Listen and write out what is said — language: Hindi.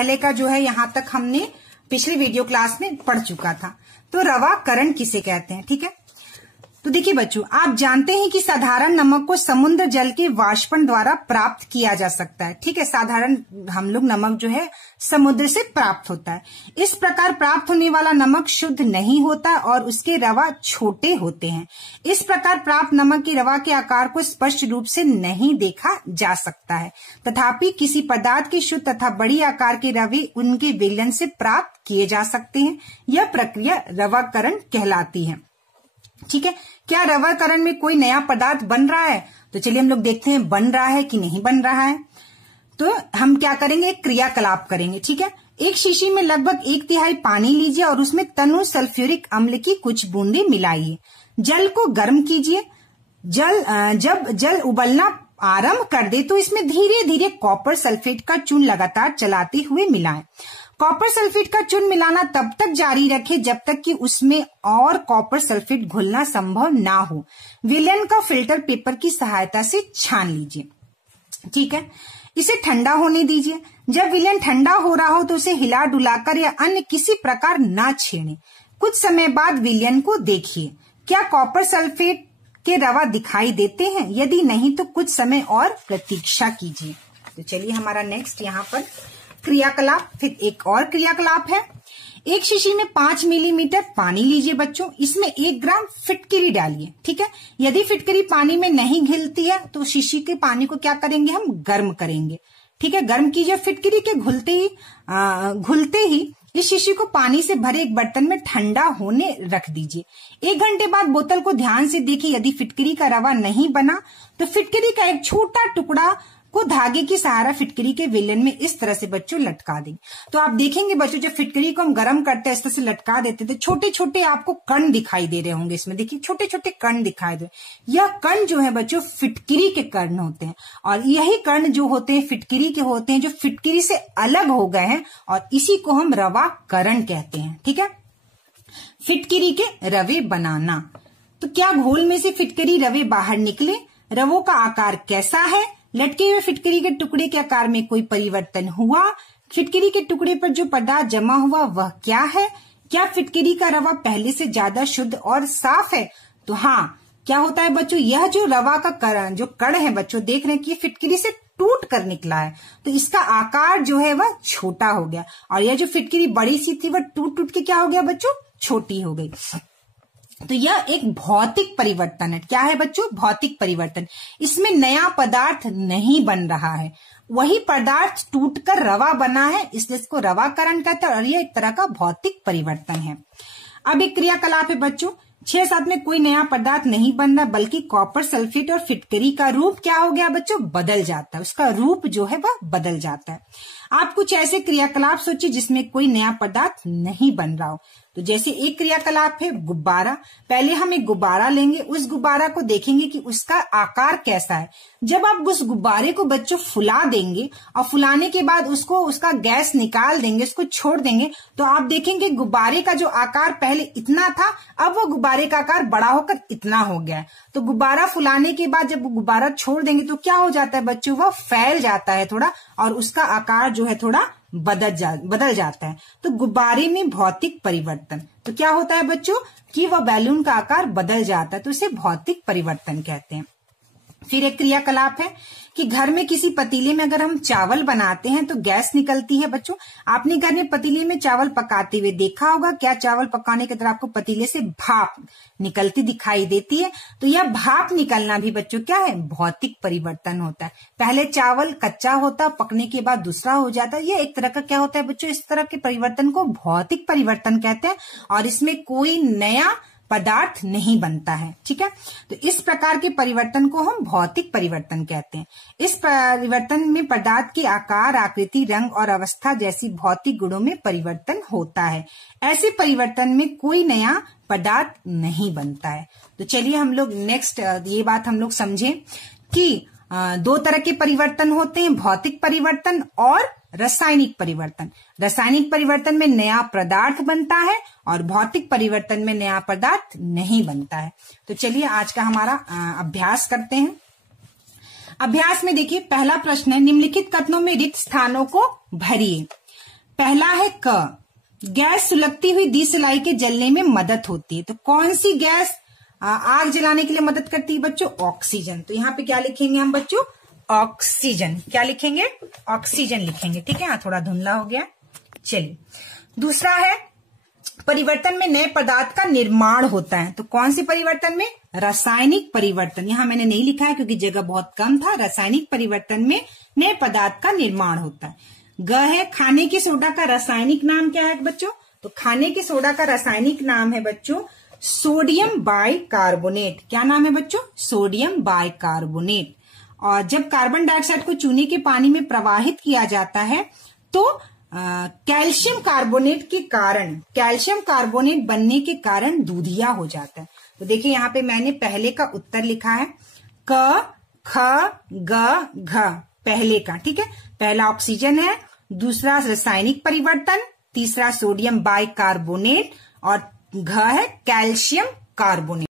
पहले का जो है यहाँ तक हमने पिछली वीडियो क्लास में पढ़ चुका था। तो रवा करण किसे कहते हैं, ठीक है। तो देखिए बच्चों, आप जानते हैं कि साधारण नमक को समुद्र जल के वाष्पन द्वारा प्राप्त किया जा सकता है, ठीक है। साधारण हम लोग नमक जो है समुद्र से प्राप्त होता है। इस प्रकार प्राप्त होने वाला नमक शुद्ध नहीं होता और उसके रवा छोटे होते हैं। इस प्रकार प्राप्त नमक के रवा के आकार को स्पष्ट रूप से नहीं देखा जा सकता है। तथापि किसी पदार्थ के शुद्ध तथा बड़ी आकार के रवे उनके विलयन से प्राप्त किए जा सकते हैं। यह प्रक्रिया रवाकरण कहलाती है, ठीक है। क्या रवाकरण में कोई नया पदार्थ बन रहा है? तो चलिए हम लोग देखते हैं बन रहा है कि नहीं बन रहा है। तो हम क्या करेंगे, एक क्रियाकलाप करेंगे, ठीक है। एक शीशी में लगभग 1/3 पानी लीजिए और उसमें तनु सल्फ्यूरिक अम्ल की कुछ बूंदें मिलाइए। जल को गर्म कीजिए। जब जल उबलना आरंभ कर दे तो इसमें धीरे धीरे कॉपर सल्फेट का चूर्ण लगातार चलाते हुए मिलाएं। कॉपर सल्फेट का चूर्ण मिलाना तब तक जारी रखें जब तक कि उसमें और कॉपर सल्फेट घुलना संभव ना हो। विलयन का फिल्टर पेपर की सहायता से छान लीजिए, ठीक है। इसे ठंडा होने दीजिए। जब विलयन ठंडा हो रहा हो तो उसे हिला डुलाकर या अन्य किसी प्रकार ना छेड़ें। कुछ समय बाद विलयन को देखिए, क्या कॉपर सल्फेट के रवा दिखाई देते हैं? यदि नहीं तो कुछ समय और प्रतीक्षा कीजिए। तो चलिए हमारा नेक्स्ट यहाँ पर क्रियाकलाप, फिर एक और क्रियाकलाप है। एक शीशी में 5 मिलीमीटर पानी लीजिए बच्चों, इसमें 1 ग्राम फिटकरी डालिए, ठीक है। यदि फिटकरी पानी में नहीं घुलती है तो शीशी के पानी को क्या करेंगे, हम गर्म करेंगे, ठीक है। गर्म कीजिए। फिटकरी के घुलते ही इस शीशी को पानी से भरे एक बर्तन में ठंडा होने रख दीजिए। 1 घंटे बाद बोतल को ध्यान से देखिए। यदि फिटकरी का रवा नहीं बना तो फिटकरी का एक छोटा टुकड़ा को धागे की सहारा फिटकरी के विलयन में इस तरह से बच्चों लटका दें। तो आप देखेंगे बच्चों, जब फिटकरी को हम गर्म करते हैं इस तरह से लटका देते थे, छोटे छोटे आपको कण दिखाई दे रहे होंगे। इसमें देखिए छोटे छोटे कण दिखाई दे रहे। यह कण जो है बच्चों फिटकरी के कण होते हैं और यही कण जो होते हैं फिटकरी के होते हैं, जो फिटकरी से अलग हो गए हैं, और इसी को हम रवाकरण कहते हैं, ठीक है। फिटकरी के रवे बनाना। तो क्या घोल में से फिटकरी रवे बाहर निकले? रवों का आकार कैसा है? लटके हुए फिटकरी के टुकड़े के आकार में कोई परिवर्तन हुआ? फिटकरी के टुकड़े पर जो पदार्थ जमा हुआ वह क्या है? क्या फिटकरी का रवा पहले से ज्यादा शुद्ध और साफ है? तो हाँ, क्या होता है बच्चों, यह जो रवा का जो कण है बच्चों, देख रहे हैं कि फिटकरी से टूट कर निकला है, तो इसका आकार जो है वह छोटा हो गया, और यह जो फिटकरी बड़ी सी थी वह टूट टूट के क्या हो गया बच्चों, छोटी हो गई। तो यह एक भौतिक परिवर्तन है। क्या है बच्चों? भौतिक परिवर्तन। इसमें नया पदार्थ नहीं बन रहा है, वही पदार्थ टूटकर रवा बना है, इसलिए इसको रवाकरण कहते हैं और यह एक तरह का भौतिक परिवर्तन है। अब एक क्रियाकलाप है बच्चों, 6-7 में कोई नया पदार्थ नहीं बन रहा, बल्कि कॉपर सल्फेट और फिटकरी का रूप क्या हो गया बच्चों, बदल जाता है। उसका रूप जो है वह बदल जाता है। आप कुछ ऐसे क्रियाकलाप सोचिए जिसमें कोई नया पदार्थ नहीं बन रहा हो। तो जैसे एक क्रियाकलाप है गुब्बारा। पहले हम एक गुब्बारा लेंगे, उस गुब्बारा को देखेंगे कि उसका आकार कैसा है। जब आप उस गुब्बारे को बच्चों फुला देंगे और फुलाने के बाद उसका गैस निकाल देंगे, उसको छोड़ देंगे, तो आप देखेंगे गुब्बारे का जो आकार पहले इतना था, अब वो गुब्बारे का आकार बड़ा होकर इतना हो गया है। तो गुब्बारा फुलाने के बाद जब गुब्बारा छोड़ देंगे तो क्या हो जाता है बच्चों, वह फैल जाता है थोड़ा, और उसका आकार जो है थोड़ा बदल जाता है। तो गुब्बारे में भौतिक परिवर्तन, तो क्या होता है बच्चों कि वह बैलून का आकार बदल जाता है, तो इसे भौतिक परिवर्तन कहते हैं। फिर एक क्रियाकलाप है कि घर में किसी पतीले में अगर हम चावल बनाते हैं तो गैस निकलती है बच्चों। आपने घर में पतीले में चावल पकाते हुए देखा होगा। क्या चावल पकाने के तरह आपको पतीले से भाप निकलती दिखाई देती है? तो यह भाप निकलना भी बच्चों क्या है, भौतिक परिवर्तन होता है। पहले चावल कच्चा होता, पकने के बाद दूसरा हो जाता है। यह एक तरह का क्या होता है बच्चों, इस तरह के परिवर्तन को भौतिक परिवर्तन कहते हैं, और इसमें कोई नया पदार्थ नहीं बनता है, ठीक है। तो इस प्रकार के परिवर्तन को हम भौतिक परिवर्तन कहते हैं। इस परिवर्तन में पदार्थ के आकार, आकृति, रंग और अवस्था जैसी भौतिक गुणों में परिवर्तन होता है। ऐसे परिवर्तन में कोई नया पदार्थ नहीं बनता है। तो चलिए हम लोग नेक्स्ट ये बात हम लोग समझें कि 2 तरह के परिवर्तन होते हैं, भौतिक परिवर्तन और रासायनिक परिवर्तन। रासायनिक परिवर्तन में नया पदार्थ बनता है और भौतिक परिवर्तन में नया पदार्थ नहीं बनता है। तो चलिए आज का हमारा अभ्यास करते हैं। अभ्यास में देखिए पहला प्रश्न है, निम्नलिखित कथनों में रिक्त स्थानों को भरिए। पहला है क, गैस सुलगती हुई दियसलाई के जलने में मदद होती है। तो कौन सी गैस आग जलाने के लिए मदद करती है बच्चों? ऑक्सीजन। तो यहाँ पे क्या लिखेंगे हम बच्चों? ऑक्सीजन। क्या लिखेंगे? ऑक्सीजन लिखेंगे। ठीक है, यहाँ थोड़ा धुंधला हो गया। चलिए, दूसरा है परिवर्तन में नए पदार्थ का निर्माण होता है। तो कौन सी परिवर्तन में? रासायनिक परिवर्तन। यहां मैंने नहीं लिखा है क्योंकि जगह बहुत कम था। रासायनिक परिवर्तन में नए पदार्थ का निर्माण होता है। ग है खाने की सोडा का रासायनिक नाम क्या है बच्चों? तो खाने की सोडा का रासायनिक नाम है बच्चों सोडियम बाइकार्बोनेट। क्या नाम है बच्चों? Sodium bicarbonate. और जब कार्बन डाइऑक्साइड को चूने के पानी में प्रवाहित किया जाता है तो कैल्शियम कार्बोनेट के कारण, कैल्शियम कार्बोनेट बनने के कारण दूधिया हो जाता है। तो देखिए यहाँ पे मैंने पहले का उत्तर लिखा है क, ख, ग, घ, पहले का। ठीक है, पहला ऑक्सीजन है, दूसरा रासायनिक परिवर्तन, तीसरा सोडियम बाइकार्बोनेट और घ है कैल्शियम कार्बोनेट।